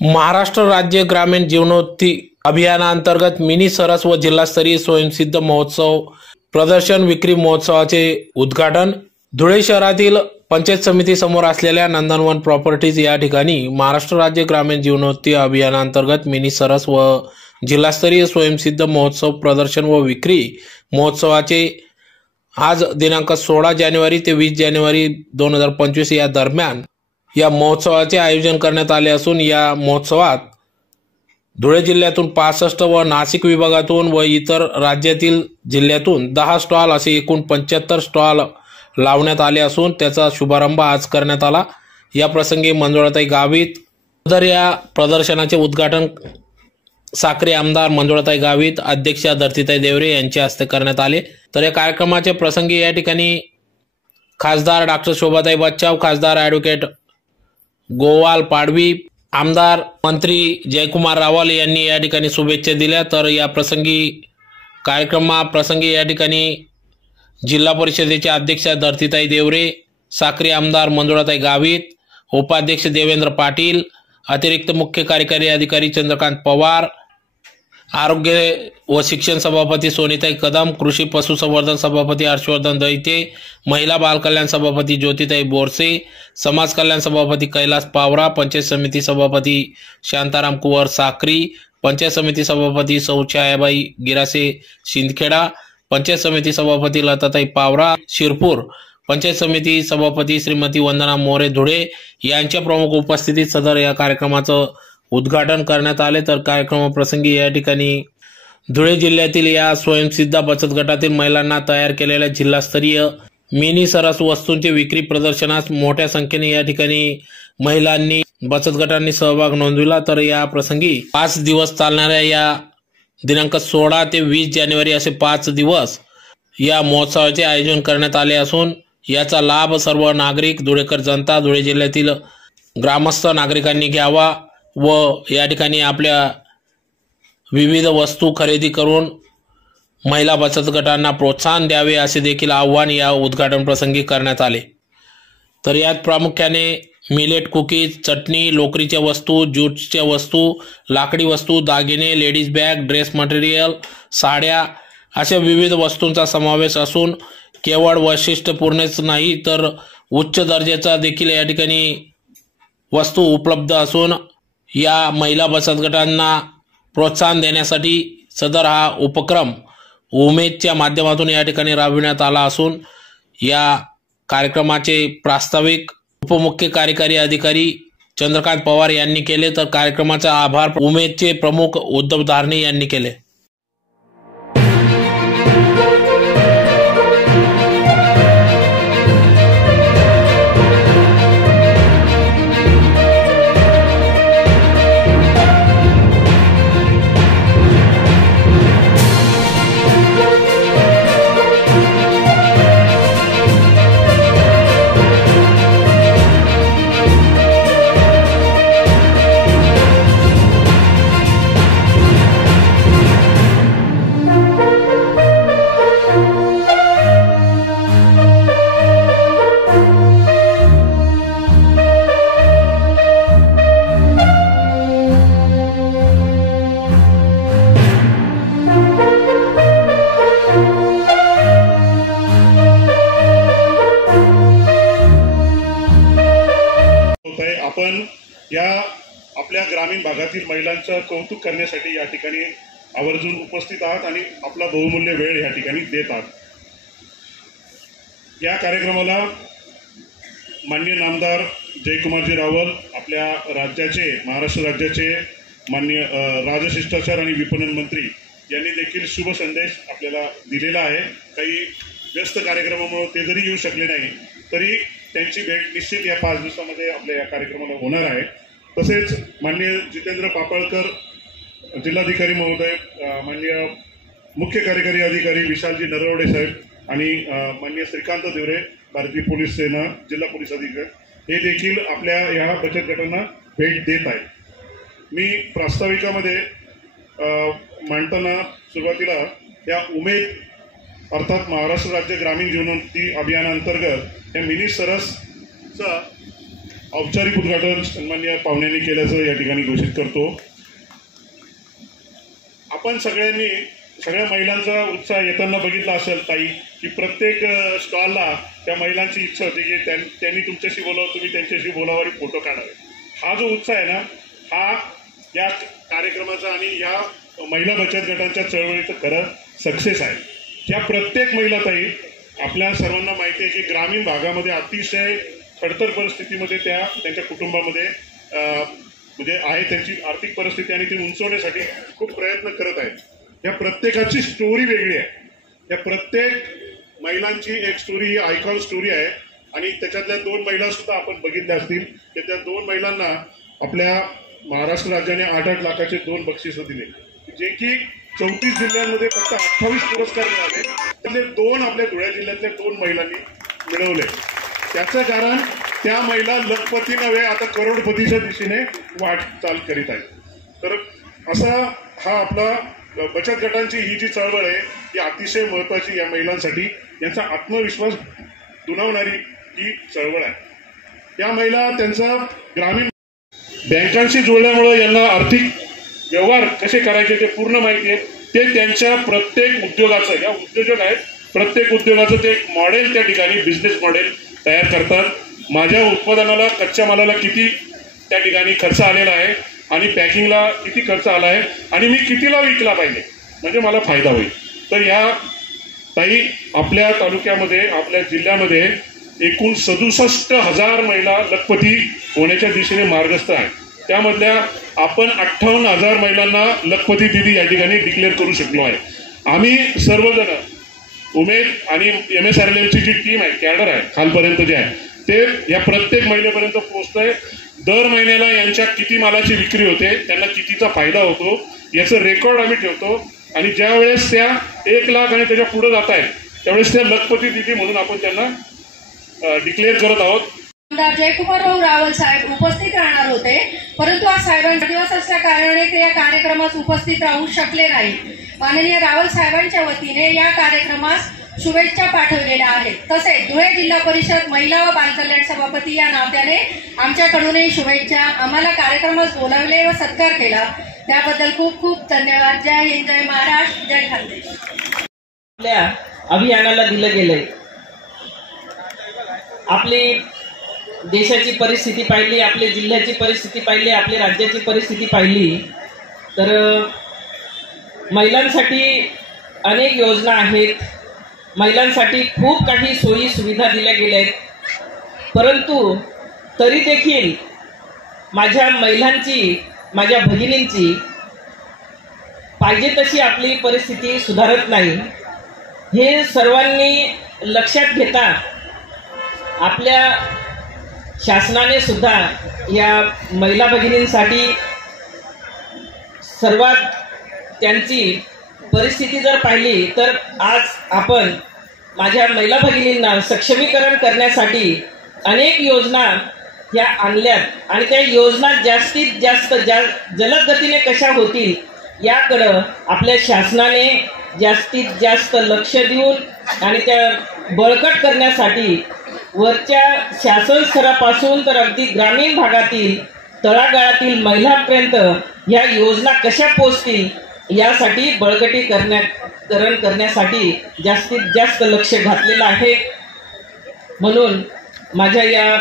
महाराष्ट्र राज्य ग्रामीण जीवनोन्नती अभियानांतर्गत मिनी सरस व जिल्हास्तरीय स्वयंसिद्ध महोत्सव प्रदर्शन विक्री महोत्सवाचे उद्घाटन धुळे शहरातील पंचायत समिती समोर असलेल्या नंदनवन प्रॉपर्टीज या ठिकाणी महाराष्ट्र राज्य ग्रामीण जीवनोन्नती अभियानांतर्गत मिनी सरस व जिल्हास्तरीय स्वयंसिद्ध महोत्सव प्रदर्शन व विक्री महोत्सवाचे आज दिनांक 16 जानेवारी ते 20 जानेवारी 2025 या दरम्यान या महोत्सवाचे आयोजन करण्यात आले असून या महोत्सवात धुळे जिल्ह्यातून 65 व नाशिक विभागातून व इतर राज्यातील जिल्ह्यातून 10 स्टॉल असे एकूण 75 स्टॉल लावण्यात आले असून त्याचा शुभारंभ आज करण्यात आला। या प्रसंगी मंजुळाताई गावित तर या प्रदर्शनाचे उद्घाटन साक्री आमदार मंजुळाताई गावित अध्यक्षा धरतीताई देवरे यांच्या हस्ते करण्यात आले। तर या कार्यक्रमाच्या प्रसंगी या ठिकाणी खासदार डॉक्टर शोभाताई बच्चाव, खासदार ॲडव्होकेट गोवाल पाडवी, आमदार मंत्री जयकुमार रावल यांनी या ठिकाणी शुभेच्छा दिल्या। तर या प्रसंगी कार्यक्रमाप्रसंगी या ठिकाणी जिल्हा परिषदेचे अध्यक्ष धरतीताई देवरे, साक्री आमदार मंजुळाताई गावित, उपाध्यक्ष देवेंद्र पाटील, अतिरिक्त मुख्य कार्यकारी अधिकारी चंद्रकांत पवार, आरोग्य व शिक्षण सभापती सोनीताई कदम, कृषी पशुसंवर्धन सभापती हर्षवर्धन दैते, महिला बाल कल्याण सभापती ज्योतिताई बोरसे, समाज कल्याण सभापती कैलास पावरा, पंचायत समिती सभापती शांताराम कुंवर साक्री, पंचायत समिती सभापती सौ छायाबाई गिरासे शिंदखेडा, पंचायत समिती सभापती लताताई पावरा शिरपूर, पंचायत समिती सभापती श्रीमती वंदना मोरे धुळे यांच्या प्रमुख उपस्थितीत सदर या कार्यक्रमाचं उद्घाटन करण्यात आले। तर कार्यक्रमाप्रसंगी या ठिकाणी धुळे जिल्ह्यातील या स्वयंसिद्ध बचत गटातील महिलांना तयार केलेल्या जिल्हास्तरीय मिनी सरस वस्तूंचे विक्री प्रदर्शनास मोठ्या संख्येने या ठिकाणी महिलांनी बचत गटांनी सहभाग नोंदविला। तर या प्रसंगी 5 दिवस चालणाऱ्या या दिनांक 16 ते 20 जानेवारी असे 5 दिवस या महोत्सवाचे आयोजन करण्यात आले असून याचा लाभ सर्व नागरिक, धुळेकर जनता, धुळे जिल्ह्यातील ग्रामस्थ नागरिकांनी घ्यावा व या ठिकाणी आपल्या विविध वस्तू खरेदी करून महिला बचत गटांना प्रोत्साहन द्यावे असे देखील आवाहन या उद्घाटन प्रसंगी करण्यात आले। तर यात प्रामुख्याने मिलेट कुकीज, चटणी, लोकरीच्या वस्तू, ज्यूटच्या वस्तू, लाकडी वस्तू, दागिने, लेडीज बॅग, ड्रेस मटेरियल, साड्या अशा विविध वस्तूंचा समावेश असून केवळ वैशिष्ट्यपूर्णच नाही तर उच्च दर्जाचा देखील या ठिकाणी वस्तू उपलब्ध असून या महिला बचत गटांना प्रोत्साहन देण्यासाठी सदर हा उपक्रम उमेदच्या माध्यमातून या ठिकाणी राबविण्यात आला असून या कार्यक्रमाचे प्रास्ताविक उपमुख्य कार्यकारी अधिकारी चंद्रकांत पवार यांनी केले। तर कार्यक्रमाचा आभार उमेदचे प्रमुख उद्धव धारणे यांनी केले। आपण या आपल्या ग्रामीण भागातील महिलांचं कौतुक करण्यासाठी या ठिकाणी आवर्जून उपस्थित आहात आणि आपला बहुमूल्य वेळ या ठिकाणी देत आहात। या कार्यक्रमाला माननीय नामदार जयकुमारजी रावल, आपल्या राज्याचे महाराष्ट्र राज्याचे माननीय राजशिष्टाचार आणि विपणन मंत्री यांनी देखील शुभ संदेश आपल्याला दिलेला आहे। काही व्यस्त कार्यक्रमामुळे ते जरी येऊ शकले नाही तरी त्यांची भेट निश्चित या 5 दिवसामध्ये आपल्या या कार्यक्रमाला होणार आहे। तसेच माननीय जितेंद्र पापळकर जिल्हाधिकारी महोदय, माननीय मुख्य कार्यकारी अधिकारी विशालजी नरवडे साहेब आणि माननीय श्रीकांत देवरे भारतीय पोलीस सेना जिल्हा पोलीस अधिकारी हे देखील आपल्या या बचत गटांना भेट देत आहेत। मी प्रास्ताविकामध्ये मांडताना सुरुवातीला या उमेद अर्थात महाराष्ट्र राज्य ग्रामीण जीवनोन्नती अभियानांतर्गत या मिनी सरसचा औपचारिक उद्घाटन सन्माननीय पाहुण्यांनी केल्याचं या ठिकाणी घोषित करतो। आपण सगळ्या महिलांचा उत्साह येताना बघितला असेल ताई, की प्रत्येक स्टॉलला त्या महिलांची इच्छा होती की त्यांनी तुमच्याशी बोलावं, तुम्ही त्यांच्याशी बोलावं आणि फोटो काढावे। हा जो उत्साह आहे ना, हा या कार्यक्रमाचा आणि या महिला बचत गटांच्या चळवळीचं खरं सक्सेस आहे। या प्रत्येक महिला ताई, आपल्या सर्वांना माहिती आहे की ग्रामीण भागामध्ये अतिशय खडतर परिस्थितीमध्ये त्यांच्या कुटुंबामध्ये म्हणजे आहे, त्यांची आर्थिक परिस्थिती आणि ती उंचवण्यासाठी खूप प्रयत्न करत आहेत। या प्रत्येकाची स्टोरी वेगळी आहे। या प्रत्येक महिलांची एक स्टोरी ही आयकॉन स्टोरी आहे आणि त्याच्यातल्या 2 महिला सुद्धा आपण बघितल्या असतील की त्या 2 महिलांना आपल्या महाराष्ट्र राज्याने 8-8 लाखाचे 2 बक्षिसं दिले, जे की 34 जिल्ह्यांमध्ये फक्त 28 पुरस्कार मिळाले, त्यातले 2 आपल्या धुळे जिल्ह्यातल्या 2 महिलांनी मिळवले। त्याचं कारण त्या महिला लखपती नव्हे, आता करोडपतीच्या दिशेने वाटचाल करीत आहेत। तर असा हा आपला बचत गटांची ही जी चळवळ आहे ही अतिशय महत्त्वाची या महिलांसाठी, यांचा आत्मविश्वास दुणावणारी ही चळवळ आहे। या महिला त्यांचा ग्रामीण बँकांशी जोडल्यामुळे यांना आर्थिक व्यवहार कसे करायचे ते पूर्ण माहिती आहे। ते त्यांच्या प्रत्येक उद्योगाचं, या उद्योजक आहेत, प्रत्येक उद्योगाचं ते एक मॉडेल त्या ठिकाणी बिझनेस मॉडेल तयार करतात। माझ्या उत्पादनाला, कच्च्या मालाला किती त्या ठिकाणी खर्च आलेला आहे आणि पॅकिंगला किती खर्च आला आहे आणि मी कितीला विकला पाहिजे म्हणजे मला फायदा होईल। तर या ताई आपल्या तालुक्यामध्ये, आपल्या जिल्ह्यामध्ये एकूण 67,000 महिला लखपती होण्याच्या दिशेने मार्गस्थ आहेत। त्यामधल्या आपण 58,000 महिलांना लखपती दिदी या ठिकाणी डिक्लेअर करू शकलो आहे। आम्ही सर्वजण उमेद आणि MSRLMची जी टीम आहे, कॅडर आहे खालपर्यंत जे आहे, ते या प्रत्येक महिलेपर्यंत पोहोचतंय। दर महिन्याला यांच्या किती मालाची विक्री होते, त्यांना कितीचा फायदा होतो याचं रेकॉर्ड आम्ही ठेवतो आणि ज्या वेळेस त्या 1 लाख आणि त्याच्या पुढे जात आहेत त्यावेळेस त्या लखपती दिदी म्हणून आपण त्यांना डिक्लेअर करत आहोत। आमदार जयकुमारराव रावल साहेब उपस्थित राहणार होते, परंतु आज साहेबांचा दिवस असल्या कारणाने ते या कार्यक्रमास उपस्थित राहू शकले नाही। माननीय रावल साहेबांच्या वतीने या कार्यक्रमास शुभेच्छा पाठवलेल्या आहेत। तसेच धुळे जिल्हा परिषद महिला व बालकल्याण सभापती या नात्याने आमच्याकडूनही शुभेच्छा। आम्हाला कार्यक्रमास बोलावले व सत्कार केला त्याबद्दल खूप खूप धन्यवाद। जय हिंद, जय महाराष्ट्र, जय खानदेश। आपल्या अभियानाला दिलं गेलंय। आपली देशाची परिस्थिती पाहिली, आपल्या जिल्ह्याची परिस्थिती पाहिली, आपल्या राज्याची परिस्थिती पाहिली तर महिलांसाठी अनेक योजना आहेत, महिलांसाठी खूप काही सोयी सुविधा दिल्या गेल्या आहेत, परंतु तरी देखील माझ्या महिलांची, माझ्या भगिनींची पाहिजे तशी आपली परिस्थिती सुधारत नाही। हे सर्वांनी लक्षात घेता आपल्या शासनाने सुद्धा या महिला भगिनींसाठी सर्वात त्यांची परिस्थिती जर पाहिली तर आज आपण माझ्या महिला भगिनींना सक्षमीकरण करण्यासाठी अनेक योजना या आणल्यात आणि त्या योजना जास्तीत जास्त जलद गतीने कशा होतील याकडं आपल्या शासनाने जास्तीत जास्त लक्ष देऊन आणि त्या बळकट करण्यासाठी वरच्या शासन स्तरापासून तर अगदी ग्रामीण भागातील तळागाळातील महिलांपर्यंत या योजना कशा पोहोचतील यासाठी बळकटीकरण करण्यासाठी जास्तीत जास्त लक्ष घातलेलं आहे। म्हणून माझ्या या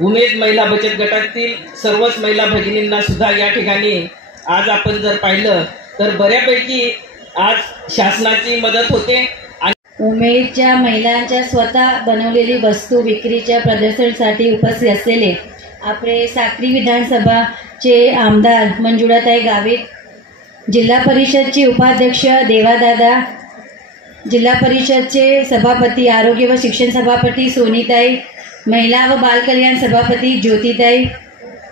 उमेद महिला बचत गटातील सर्वच महिला भगिनींना सुद्धा या ठिकाणी आज आपण जर पाहिलं तर बऱ्यापैकी आज शासनाची मदत होते। उमेदच्या महिलांच्या स्वतः बनवलेली वस्तू विक्रीच्या प्रदर्शनासाठी उपस्थित असलेले आपले साक्री विधानसभाचे आमदार मंजुळाताई गावित, जिल्हा परिषदचे उपाध्यक्ष देवादादा, जिल्हा परिषदचे सभापती आरोग्य व शिक्षण सभापती सोनीताई, महिला व बालकल्याण सभापती ज्योतिताई,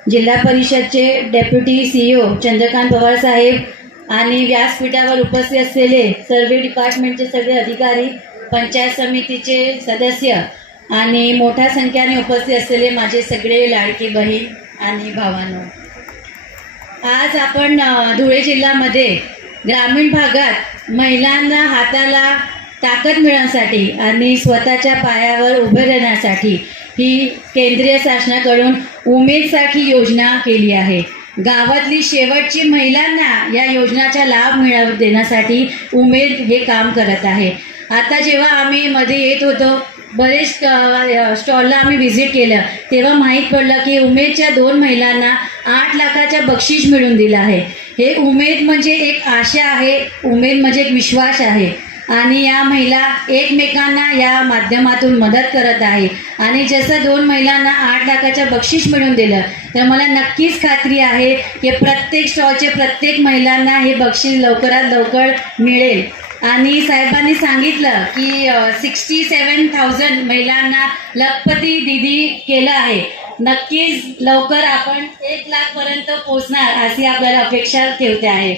जिल्हा परिषदचे डेप्युटी CEO चंद्रकांत पवार साहेब आणि व्यासपीठावर उपस्थित असलेले सर्व डिपार्टमेंटचे सगळे अधिकारी, पंचायत समितीचे सदस्य आणि मोठ्या संख्येने उपस्थित असलेले माझे सगळे लाडकी बहीण आणि भावांनो, आज आपण धुळे जिल्ह्यामध्ये ग्रामीण भागात महिलांना हाताला ताकद मिळवण्यासाठी आणि स्वतःच्या पायावर उभे राहण्यासाठी ही केंद्रीय शासनाकडून उमेदसाठी योजना केली आहे. गावातली शेवटची महिलांना या योजनाचा लाभ देण्यासाठी उमेद हे काम करत आहे. आता जेव्हा आम्ही मध्ये येत होतो, बरेच स्टॉलला आम्ही व्हिजिट केलं, तेव्हा माहीत पडलं की उमेदच्या 2 महिलांना 8 लाखाचा बक्षीस मिळून दिलं आहे. हे उमेद म्हणजे एक आशा आहे, उमेद म्हणजे एक विश्वास आहे आणि या महिला एकमेकांना या माध्यमातून मदत करत आहे. आणि जसं 2 महिलांना 8 लाखाचं बक्षीस मिळून दिलं, तर मला नक्कीच खात्री आहे की प्रत्येक स्टॉलचे प्रत्येक महिलांना हे बक्षीस लवकरात लवकर मिळेल. आणि साहेबांनी सांगितलं की 67,000 महिलांना लखपती दीदी केलं आहे. नक्कीच लवकर आपण 1 लाखपर्यंत पोहोचणार अशी आपल्याला अपेक्षा ठेवते आहे.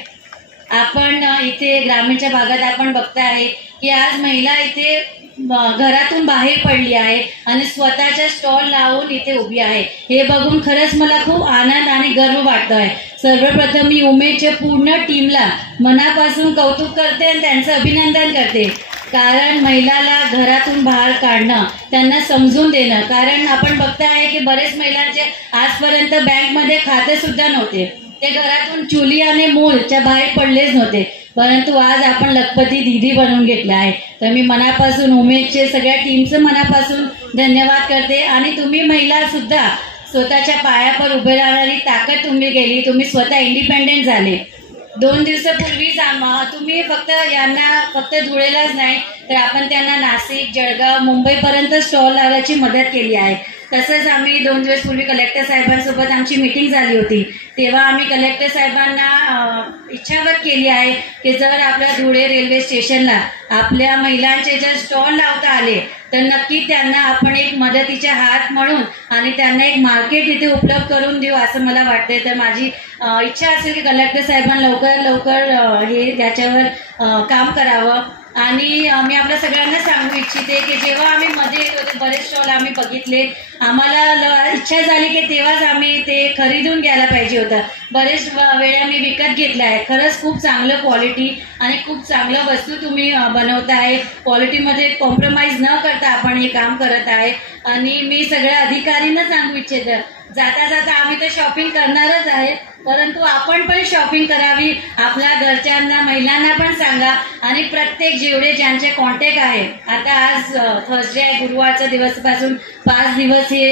आपण इथे ग्रामीणच्या भागात आपण बघता आहे की आज महिला इथे घरातून बाहेर पडली आहे आणि स्वतःचा स्टॉल लावून इथे उभी आहे. हे बघून खरंच मला खूप आनंद आणि गर्व वाटतो आहे. सर्वप्रथम मी उमेदच्या पूर्ण टीमला मनापासून कौतुक करते आणि त्यांचं अभिनंदन करते. कारण महिलाला घरातून बाहेर काढणं, त्यांना समजून देणं, कारण आपण बघता आहे की बरेच महिलांचे आजपर्यंत बँकमध्ये खाते सुद्धा नव्हते, ते घरातून चुली आणि मूलच्या बाहेर पडलेच नव्हते, परंतु आज आपण लखपती दीदी बनवून घेतला आहे. तर मी मनापासून उमेदचे सगळ्या टीमचं मनापासून धन्यवाद करते. आणि तुम्ही महिला सुद्धा स्वतःच्या पायावर उभे राहणारी ताकद तुम्ही गेली, तुम्ही स्वतः इंडिपेंडेंट झाले. 2 दिवसापूर्वीच तुम्ही यांना फक्त धुळेलाच नाही तर आपण त्यांना नाशिक, जळगाव, मुंबईपर्यंत स्टॉल लावण्याची मदत केली आहे. तसंच आम्ही 2 दिवस पूर्वी कलेक्टर साहेबांसोबत आमची मीटिंग झाली होती, तेव्हा आम्ही कलेक्टर साहेबांना इच्छा व्यक्त केली आहे की जर आपल्या धुळे रेल्वे स्टेशनला आपल्या महिलांचे जर स्टॉल लावता आले तर नक्की त्यांना आपण एक मदतीचा हात म्हणून आणि त्यांना एक मार्केट इथे उपलब्ध करून देऊ असं मला वाटते. तर माझी इच्छा असेल की कलेक्टर साहेबांना लवकर हे त्याच्यावर काम करावं. आणि मी आपल्या सगळ्यांना सांगू इच्छिते की जेव्हा आम्ही मध्ये येत होते बरेच स्टॉल आम्ही बघितले, आम्हाला इच्छा झाली की तेव्हाच आम्ही ते खरीदून घ्यायला पाहिजे होतं. बरेच वेळा मी विकत घेतला आहे. खरंच खूप चांगलं क्वालिटी आणि खूप चांगलं वस्तू तुम्ही बनवता आहे. क्वालिटीमध्ये कॉम्प्रोमाइज न करता आपण हे काम करत आहे. आणि मी सगळ्या अधिकाऱ्यांना सांगू इच्छिते, जाता जाता आम्ही तर शॉपिंग करणारच आहे, परंतु आपण पण शॉपिंग करावी, आपल्या घरच्यांना महिलांना पण सांगा. आणि प्रत्येक जेवढे ज्यांचे कॉन्टॅक्ट आहे, आता आज थर्सडे आहे, गुरुवारच्या दिवसपासून 5 दिवस हे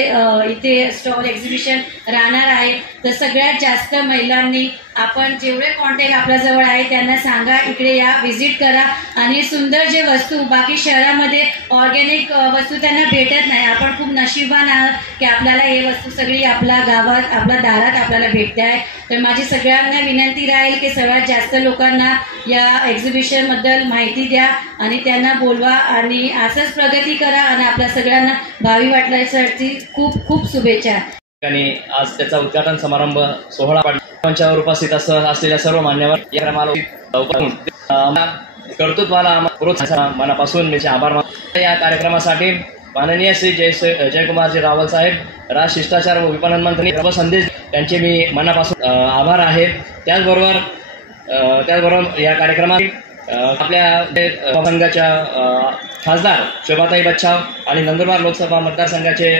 इथे स्टॉल एक्झिबिशन राहणार आहे. तर सगळ्यात जास्त महिलांनी आपण जेवढे कॉन्टॅक्ट आपल्याजवळ आहे त्यांना सांगा, इकडे या, व्हिजिट करा. आणि सुंदर जे वस्तू बाकी शहरामध्ये ऑर्गॅनिक वस्तू त्यांना भेटत नाही. आपण खूप नशिबान आहात की आपल्याला हे वस्तू सगळी आपल्या गावात, आपल्या दारात आपल्याला भेटते आहे. तर माझी सगळ्यांना विनंती राहील की सर्वात जास्त लोकांना या एक्झिबिशन बद्दल माहिती द्या आणि त्यांना बोलवा आणि असंच प्रगती करा. आणि आपल्या सगळ्यांना भावी वाटण्यासाठी खूप खूप शुभेच्छा. आणि आज त्याचा उद्घाटन समारंभ सोहळा मंचावर उपस्थित असलेल्या सर्व मान्यवर कर्तृत्वाला मनापासून मी आभार मानतो. या कार्यक्रमासाठी माननीय श्री जयकुमारजी रावल साहेब, राज शिष्टाचार व विपणन मंत्री सर्व संदेश त्यांचे मी मनापासून आभार आहे. त्याचबरोबर या कार्यक्रमात आपल्या संघाच्या खासदार शोभाताई बच्छाव आणि नंदुरबार लोकसभा मतदारसंघाचे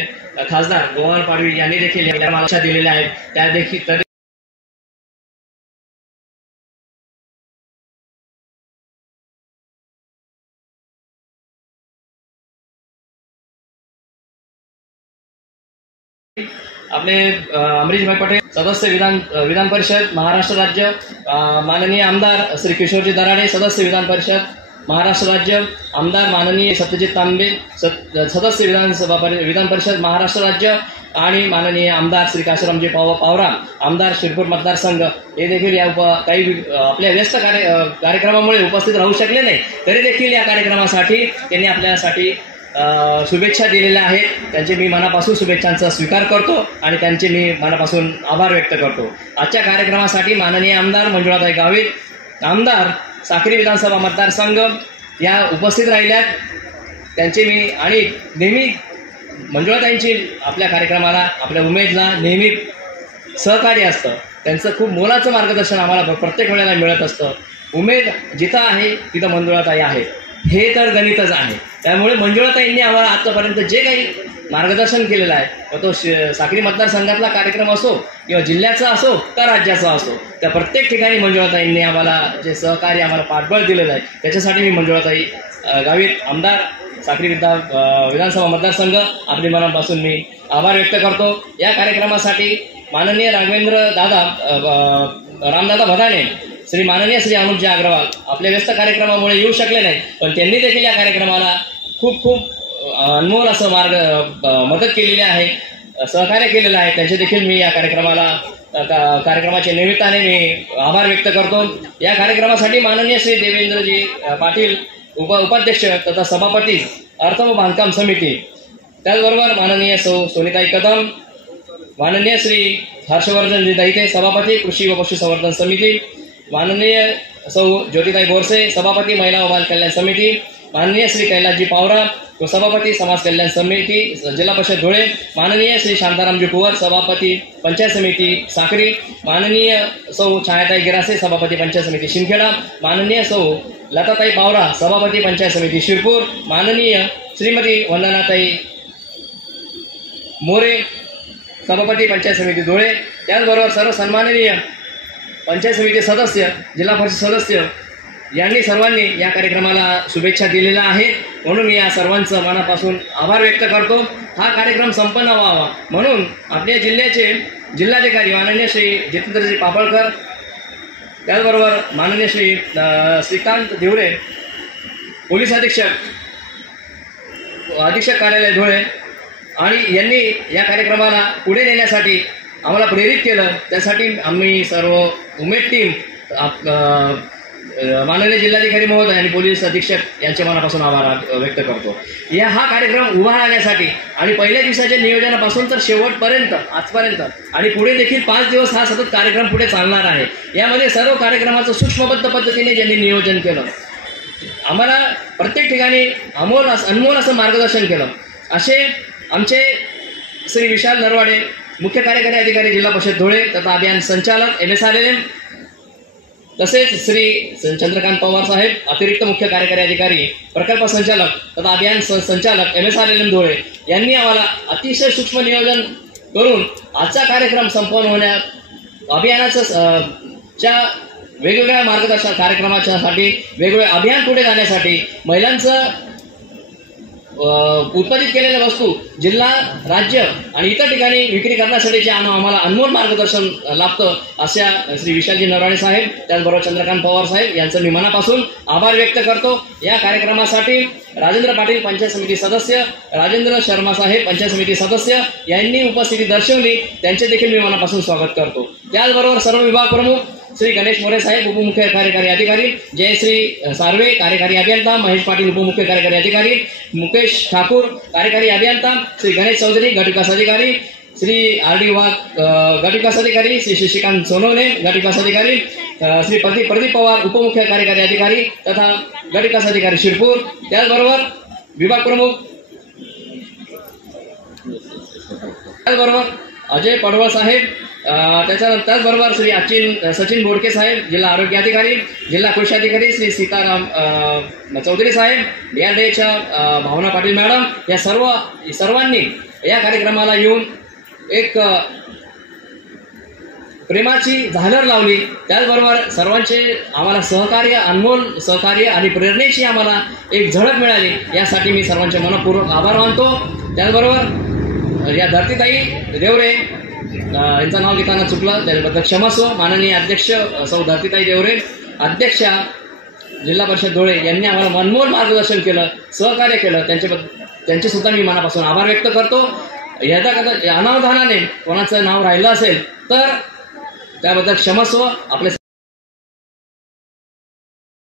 खासदार गोवाल पाडवी यांनी देखील या मालाच्या दिलेल्या आहेत. त्या देखील आपले अमरीशभाई पटेल सदस्य विधान परिषद महाराष्ट्र राज्य, माननीय आमदार श्री किशोरजी दराडे सदस्य विधान परिषद महाराष्ट्र राज्य, आमदार माननीय सत्यजित तांबे सदस्य विधान परिषद महाराष्ट्र राज्य आणि माननीय आमदार श्री काशीरामजी पावरा आमदार शिरपूर मतदारसंघ हे देखील या काही आपल्या व्यस्त कार्यक्रमामुळे उपस्थित राहू शकले नाही, तरी देखील या कार्यक्रमासाठी त्यांनी आपल्यासाठी शुभेच्छा दिलेल्या आहेत. त्यांचे मी मनापासून शुभेच्छांचा स्वीकार करतो आणि त्यांचे मी मनापासून आभार व्यक्त करतो. आजच्या कार्यक्रमासाठी माननीय आमदार मंजुळाताई गावित, आमदार साक्री विधानसभा मतदारसंघ या उपस्थित राहिल्यात. त्यांचे मी आणि नेहमी मंजुळाताईंची आपल्या कार्यक्रमाला, आपल्या उमेदला नेहमी सहकार्य असतं. त्यांचं खूप मोलाचं मार्गदर्शन आम्हाला प्रत्येक वेळेला मिळत असतं. उमेद जिथं आहे तिथं मंजुळाताई आहे. हे तर गणितच आहे. त्यामुळे मंजुळाताईंनी आम्हाला आतापर्यंत जे काही मार्गदर्शन केलेलं आहे, तो साक्री मतदारसंघातला कार्यक्रम असो किंवा जिल्ह्याचा असो का राज्याचा असो, त्या प्रत्येक ठिकाणी मंजुळाताईंनी आम्हाला जे सहकार्य आम्हाला पाठबळ दिलेलं आहे, त्याच्यासाठी मी मंजुळाताई गावित आमदार साक्री विधानसभा मतदारसंघ आपली मनापासून मी आभार व्यक्त करतो. या कार्यक्रमासाठी माननीय रामदादा भदाणे, माननीय अनुज अग्रवाल आपल्या व्यस्त कार्यक्रमामुळे येऊ शकले नाही, पण त्यांनी देखील या कार्यक्रमाला खूप अनमोल असं मदत केलेली आहे, सहकार्य केलेलं आहे. त्यांचे देखील मी या कार्यक्रमाच्या निमित्ताने मी आभार व्यक्त करतो. या कार्यक्रमासाठी माननीय श्री देवेंद्रजी पाटील उपाध्यक्ष तथा सभापती अर्थ व बांधकाम समिती, त्याचबरोबर माननीय सोनिताई कदम, माननीय श्री हर्षवर्धनजी दैते सभापती कृषी व पशुसंवर्धन समिती, माननीय ज्योतिताई बोरसे सभापती महिला व बाल कल्याण समिती, माननीय श्री कैलासजी पावरा सभापती समाज कल्याण समिती जिल्हा परिषद धुळे, माननीय श्री शांतारामजी कुवर सभापती पंचायत समिती साक्री, माननीय छायाताई गिरासे सभापती पंचायत समिती शिंदखेडा, माननीय लताताई पावरा सभापती पंचायत समिती शिरपूर, माननीय श्रीमती वंदनाताई मोरे सभापती पंचायत समिती धुळे, त्याचबरोबर सर्व सन्माननीय पंचायत समिती सदस्य, जिल्हा परिषद सदस्य यांनी सर्वांनी या कार्यक्रमाला शुभेच्छा दिलेल्या आहेत. म्हणून मी या सर्वांचं मनापासून आभार व्यक्त करतो. हा कार्यक्रम संपन्न व्हावा म्हणून आपल्या जिल्ह्याचे जिल्हाधिकारी माननीय श्री जितेंद्रजी पापळकर, त्याचबरोबर माननीय श्री श्रीकांत धिवरे पोलीस अधीक्षक कार्यालय धुळे आणि यांनी या कार्यक्रमाला पुढे नेण्यासाठी आम्हाला प्रेरित केलं. त्यासाठी आम्ही सर्व उमेद टीम माननीय जिल्हाधिकारी महोदय आणि पोलीस अधीक्षक यांच्या मनापासून आभार व्यक्त करतो. हा कार्यक्रम उभा राहण्यासाठी आणि पहिल्या दिवसाच्या नियोजनापासून तर शेवटपर्यंत आजपर्यंत आणि पुढे देखील 5 दिवस हा सतत कार्यक्रम पुढे चालणार आहे. यामध्ये सर्व कार्यक्रमाचं सूक्ष्मबद्ध पद्धतीने ज्यांनी नियोजन केलं, आम्हाला प्रत्येक ठिकाणी अनमोल असं मार्गदर्शन केलं, असे आमचे श्री विशाल नरवाडे मुख्य कार्यकारी अधिकारी जिल्हा परिषद धुळे तथा अभियान संचालक MSRLM, तसेच श्री चंद्रकांत पवार साहेब अतिरिक्त मुख्य कार्यकारी अधिकारी प्रकल्प संचालक तथा अभियान संचालक MSRLM धुळे यांनी आम्हाला अतिशय सूक्ष्म नियोजन करून आजचा कार्यक्रम संपन्न होण्यात अभियानाचं वेगवेगळ्या मार्गदर्शन कार्यक्रमासाठी वेगवेगळे अभियान पुढे जाण्यासाठी महिलांचं उत्पादित केलेल्या वस्तू जिल्हा राज्य आणि इतर ठिकाणी विक्री करण्यासाठी जे आम्हाला अनमोल मार्गदर्शन लाभतं, अशा श्री विशालजी नरवाडे साहेब त्याचबरोबर चंद्रकांत पवार साहेब यांचं मी मनापासून आभार व्यक्त करतो. या कार्यक्रमासाठी राजेंद्र पाटील पंचायत समिती सदस्य, राजेंद्र शर्मा साहेब पंचायत समिती सदस्य यांनी उपस्थिती दर्शवली, त्यांचे देखील मी मनापासून स्वागत करतो. त्याचबरोबर सर्व विभाग प्रमुख श्री गणेश मोरे साहेब उपमुख्य कार्यकारी अधिकारी, जयश्री सार्वे कार्यकारी अभियंता, महेश पाटील उपमुख्य कार्यकारी अधिकारी, मुकेश ठाकूर कार्यकारी अभियंता, श्री गणेश चौधरी गट विकास अधिकारी, श्री RD वाघ गट विकास अधिकारी, श्री शशिकांत सोनवणे गट विकास अधिकारी, श्री प्रदीप पवार उपमुख्य कार्यकारी अधिकारी तथा गट विकास अधिकारी शिरपूर, त्याचबरोबर विभाग प्रमुख त्याचबरोबर अजय पडवळ साहेब, त्याचबरोबर श्री सचिन बोडके साहेब जिल्हा आरोग्य अधिकारी, जिल्हा कृषी अधिकारी श्री सीताराम चौधरी साहेब, DRDAच्या भावना पाटील मॅडम, या सर्वांनी या कार्यक्रमाला येऊन एक प्रेमाची झालर लावली. त्याचबरोबर सर्वांचे आम्हाला सहकार्य, अनमोल सहकार्य आणि प्रेरणेची आम्हाला एक झळक मिळाली, यासाठी मी सर्वांचे मनपूर्वक आभार मानतो. त्याचबरोबर या धरतीताई देवरे यांचं नाव घेताना चुकलं त्याबद्दल क्षमस्व. माननीय अध्यक्ष सौ धरतीताई देवरे अध्यक्षा जिल्हा परिषद धुळे यांनी आम्हाला अनमोल मार्गदर्शन केलं, सहकार्य केलं, त्यांचे सुद्धा मी मनापासून आभार व्यक्त करतो. याचा अनावधानाने कोणाचं नाव राहिलं असेल तर त्याबद्दल क्षमस्व. आपले